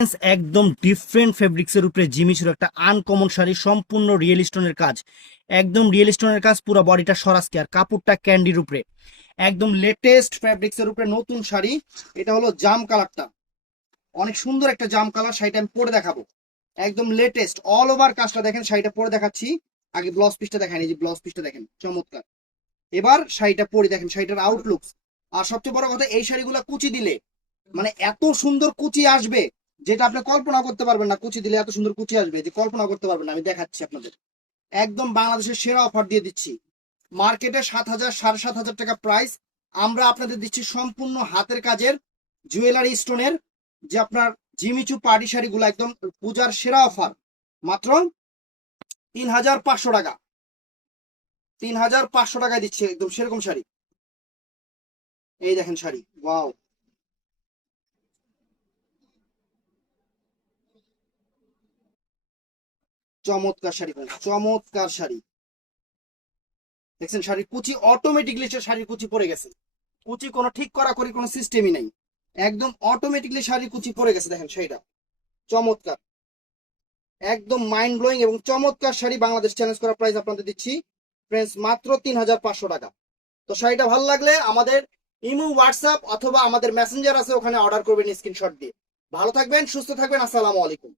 একদম ডিফারেন্ট ফেব্রিক্সের উপরে জিমিচুর একটা আনকমন শাড়ি, সম্পূর্ণ রিয়েল স্টোনের কাজ, একদম রিয়েল স্টোনের কাজ, পুরো বডিটা সরাসরি, আর কাপড়টা ক্যান্ডির উপরে, একদম লেটেস্ট ফেব্রিক্সের উপরে নতুন শাড়ি। এটা হলো জাম কালারটা, অনেক সুন্দর একটা জাম কালার। শাড়িটা আমি পরে দেখাবো, একদম লেটেস্ট অল ওভার কাজটা দেখেন। শাড়িটা পরে দেখাচ্ছি, আগে ব্লাউজ পিসটা দেখেন, এই যে ব্লাউজ পিসটা দেখেন, চমৎকার। এবার শাড়িটা পরে দেখেন, শাড়িটার আউটলুকস। আর সবচেয়ে বড় কথা, এই শাড়িগুলো কুচি দিলে মানে এত সুন্দর কুচি আসবে যেটা আপনি কল্পনা করতে পারবেন না। কুচি দিলে এত সুন্দর কুচি আসবে যে কল্পনা করতে পারবেন না। আমি দেখাচ্ছি আপনাদের, একদম বাংলাদেশের সেরা অফার দিয়ে দিচ্ছি। মার্কেটে 7,000 7,500 টাকা প্রাইস, আমরা আপনাদের দিচ্ছি সম্পূর্ণ হাতের কাজের জুয়েলারি স্টোনের যে আপনার জিমিচু পার্টি শাড়িগুলো, একদম পূজার সেরা অফার, মাত্র 3,500 টাকা। 3,500 টাকায় দিচ্ছে একদম সেরকম শাড়ি। এই দেখেন শাড়ি, ওয়াও, চমৎকার শাড়ি, চমৎকার শাড়ি। দেখছেন শাড়ির কুচি অটোমেটিকলি, শাড়ির কুচি পড়ে গেছে, কুচি কোনো ঠিক করা করি কোনো সিস্টেমই নাই, একদম অটোমেটিকলি শাড়ির কুচি পড়ে গেছে। দেখেন শাড়িটা চমৎকার, একদম মাইন্ড ব্লোয়িং এবং চমৎকার শাড়ি। বাংলাদেশ চ্যালেঞ্জ করা প্রাইস আপনাদের দিচ্ছি ফ্রেন্ডস মাত্র 3,500 টাকা। তো শাড়িটা ভালো লাগলে আমাদের ইমো, হোয়াটসঅ্যাপ অথবা আমাদের মেসেঞ্জার আছে, ওখানে অর্ডার করবেন স্ক্রিনশট দিয়ে। ভালো থাকবেন, সুস্থ থাকবেন, আসসালামু আলাইকুম।